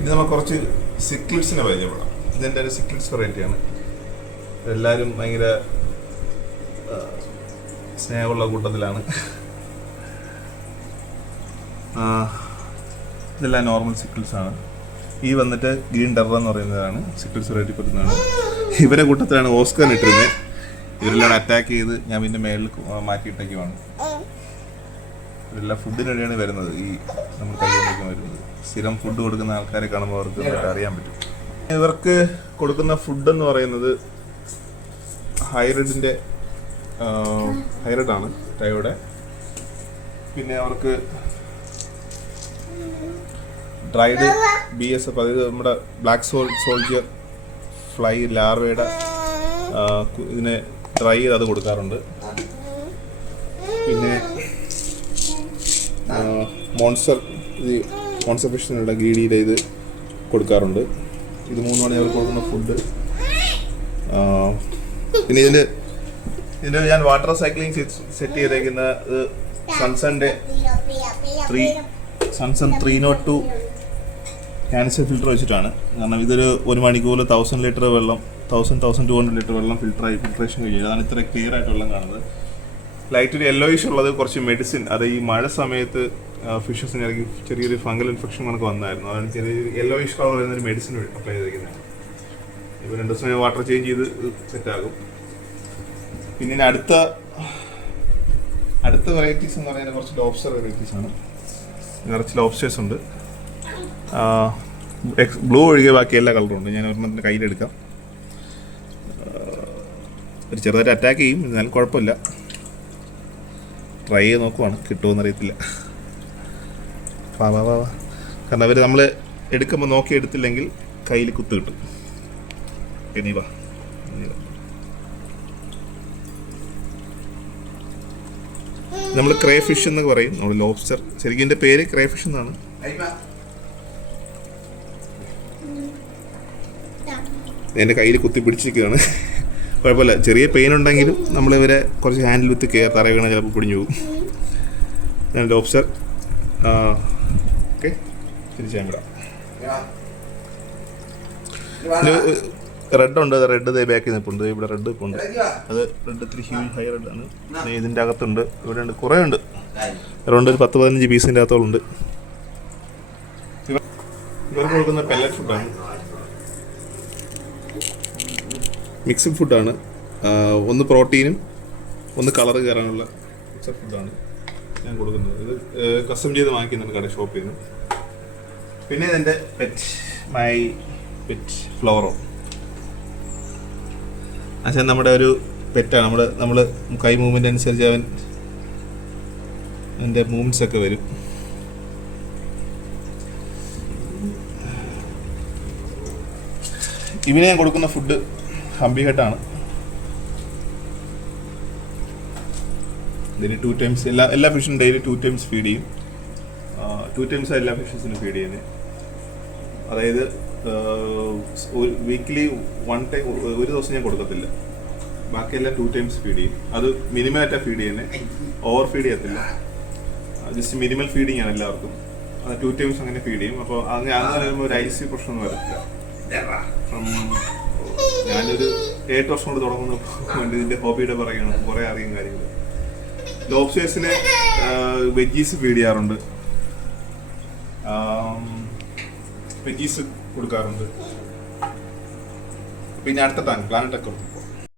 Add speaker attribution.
Speaker 1: ഇനി നമ്മൾ കുറച്ച് സിക്ലിറ്റ്സിനെ പരിചയപ്പെടാം. ഇതിന്റെ ഒരു സിക്ലിറ്റ്സ് വെറൈറ്റിയാണ് എല്ലാവരും ഭയങ്കര സ്നേഹമുള്ള കൂട്ടത്തിലാണ്. ഇതെല്ലാം നോർമൽ സിക്കിൾസ് ആണ്. ഈ വന്നിട്ട് ഗ്രീൻ ഡെറ എന്ന് പറയുന്നതാണ് സിക്കിൾസ് വെറൈറ്റി പെടുന്നതാണ് ഇവരെ കൂട്ടത്തിലാണ് ഓസ്കർ ഇട്ടിരുന്നത്. ഇവരെല്ലാം അറ്റാക്ക് ചെയ്ത് ഞാൻ പിന്നെ മേളിൽ മാറ്റിയിട്ടേക്കുവാണ് ഇവരെല്ലാം ഫുഡിന് വേണ്ടിയാണ് വരുന്നത്. ഈ നമ്മൾ കയ്യിലേക്ക് വരുന്നത്. സ്ഥിരം ഫുഡ് കൊടുക്കുന്ന ആൾക്കാരെ കാണുമ്പോൾ അവർക്ക് അറിയാൻ പറ്റും. ഇവർക്ക് കൊടുക്കുന്ന ഫുഡ് എന്ന് പറയുന്നത് ഹൈറഡിന്റെ ഹൈറഡാണ് ടൈയുടെ പിന്നെ അവർക്ക് ഡ്രൈഡ് ബി എസ് എഫ് അതായത് നമ്മുടെ ബ്ലാക്ക് സോൾ സോൾജിയർ ഫ്ലൈ ലാർവയുടെ ഇതിനെ ഡ്രൈ ചെയ്ത് അത് കൊടുക്കാറുണ്ട്. പിന്നെ മോൺസർ ഇത് മോൺസർ ഫിഷിനുള്ള ഗീഡിയുടെ ഇത് കൊടുക്കാറുണ്ട്. ഇത് മൂന്നുമാണ് ഞങ്ങൾ കൊടുക്കുന്ന ഫുഡ് പിന്നെ ഇതിന്റെ ഇതിന്റെ ഞാൻ വാട്ടർ സൈക്ലിംഗ് സെറ്റ് ചെയ്തേക്കുന്ന സൺസണിന്റെ three Sunsun three nought two canister filter വെച്ചിട്ടാണ്. കാരണം ഇതൊരു ഒരു മണിക്കൂർ തൗസൻഡ് ലിറ്റർ വെള്ളം thousand thousand two hundred litre വെള്ളം ഫിൽറ്ററായി ഫിൽട്രേഷൻ കഴിഞ്ഞു. അതാണ് ഇത്ര ക്ലിയർ ആയിട്ട് വെള്ളം കാണുന്നത്. ലൈറ്റ് ഒരു യെല്ലോയിഷ് ഉള്ളത് കുറച്ച് മെഡിസിൻ അത് ഈ മഴ സമയത്ത് ഫിഷസിന് ഇറങ്ങി ചെറിയൊരു ഫംഗൽ ഇൻഫെക്ഷൻ കണക്ക് വന്നായിരുന്നു. അതാണ് ചെറിയൊരു യെല്ലോയിഷ് കളർ വരുന്ന ഒരു മെഡിസിൻ അപ്ലൈ ചെയ്തിരിക്കുന്നത്. ഇപ്പോൾ രണ്ട് ദിവസം വാട്ടർ ചേഞ്ച് ചെയ്ത് സെറ്റാകും പിന്നെ അടുത്ത അടുത്ത വെറൈറ്റീസ് എന്ന് പറയുന്നത് കുറച്ച് ലോബ്സ്റ്റർ വെറൈറ്റീസ് ആണ്. നിറച്ച് ലോബ്സ്റ്റേഴ്സ് ഉണ്ട്. ബ്ലൂ ഒഴികെ ബാക്കി എല്ലാ കളറും ഉണ്ട്. ഞാൻ ഒരെണ്ണത്തിന്റെ കയ്യിലെടുക്കാം. ഒരു ചെറുതായിട്ട് അറ്റാക്ക് ചെയ്യും. എന്നാലും കുഴപ്പമില്ല. ട്രൈ ചെയ്ത് നോക്കുവാണ്. കിട്ടുമെന്നറിയത്തില്ല വാ വാ കാരണം അവർ നമ്മൾ എടുക്കുമ്പോൾ നോക്കി എടുത്തില്ലെങ്കിൽ കയ്യിൽ കുത്തു കിട്ടും. ഇനി വാ. നമ്മൾ ക്രേ ഫിഷ് എന്ന് പറയും. നമ്മൾ ലോബ്സ്റ്റർ ശരിക്കും എന്റെ പേര് ക്രേ ഫിഷ് എന്നാണ്. എന്റെ കയ്യിൽ കുത്തി പിടിച്ചിരിക്കുകയാണ് കുഴപ്പമില്ല. ചെറിയ പെയിൻ ഉണ്ടെങ്കിലും നമ്മൾ ഇവരെ കുറച്ച് ഹാൻഡിൽ വിത്ത് കെയർ തറ വീണ ചിലപ്പോൾ പിടിഞ്ഞു പോകും. ഞാൻ ലോബ്സ്റ്റർ ഓക്കെ തിരിച്ചാൽ വിടാം. റെഡ് ഉണ്ട്. റെഡ് ദേ ബാക്കിൽ നിൽപ്പുണ്ട്. ഇവിടെ റെഡ് ഉണ്ട്. അത് റെഡ് ഇത്തിരി ഹ്യൂജ് ഹൈ റെഡ് ആണ്. ഇതിന്റെ അകത്തുണ്ട്. ഇവിടെ ഉണ്ട്. കുറേ ഉണ്ട്. അറൗണ്ട് ഒരു പത്ത് പതിനഞ്ച് പീസിന്റെ അകത്തോളുണ്ട് ഇവർ ഇവർക്ക് കൊടുക്കുന്ന പെല്ലറ്റ് ഫുഡാണ് മിക്സഡ് ഫുഡാണ്. ഒന്ന് പ്രോട്ടീനും ഒന്ന് കളർ കയറാനുള്ള മിക്സഡ് ഫുഡാണ് ഞാൻ കൊടുക്കുന്നത്. ഇത് കസ്റ്റം ചെയ്ത് വാങ്ങിക്കുന്നുണ്ട് കട ഷോപ്പിൽ നിന്ന് പിന്നെ ഇതെന്റെ പെറ്റ് മൈ പെറ്റ് ഫ്ലോറോ അച്ഛൻ നമ്മുടെ ഒരു പെറ്റാണ് നമ്മൾ നമ്മൾ കൈ മൂവ്മെന്റ് അനുസരിച്ച് അവൻ എന്റെ മൂവ്മെന്റ്സ് ഒക്കെ വരും. ഇവന് ഞാൻ കൊടുക്കുന്ന ഫുഡ് ഹംബി ഹെഡാണ് ഇതിന് ടു ടൈംസ് എല്ലാ എല്ലാ ഫിഷും ഡെയിലി ടു ടൈംസ് ഫീഡ് ചെയ്യും. ടു ടൈംസ് എല്ലാ ഫിഷസിനും ഫീഡ് ചെയ്യുന്നത് അതായത് വീക്ക്ലി വൺ ടൈം ഒരു ദിവസം ഞാൻ കൊടുക്കത്തില്ല. ബാക്കിയെല്ലാം ടു ടൈംസ് ഫീഡ് ചെയ്യും. അത് മിനിമം ആയിട്ടാണ് ഫീഡ് ചെയ്യുന്നത് ഓവർ ഫീഡ് ചെയ്യത്തില്ല. ജസ്റ്റ് മിനിമൽ ഫീഡിങ് ആണ് എല്ലാവർക്കും. ടു ടൈംസ് അങ്ങനെ ഫീഡ് ചെയ്യും. അപ്പോൾ അങ്ങനെ അങ്ങനെ വരുമ്പോൾ ഒരു ഐ സി പ്രശ്നമൊന്നും വരത്തില്ല. ഞാനൊരു എട്ട് വർഷം കൊണ്ട് തുടങ്ങുന്ന ഇതിന്റെ ഹോബിയുടെ പറയുകയാണ് കുറെ അറിയും കാര്യങ്ങൾ ലോബ്സ്റ്റേഴ്സിനെ വെജീസ് ഫീഡ് ചെയ്യാറുണ്ട് വെജീസ് കൊടുക്കാറുണ്ട്. പിന്നെ അടുത്ത ടാങ്ക് പ്ലാനറ്റ് ഒക്കെ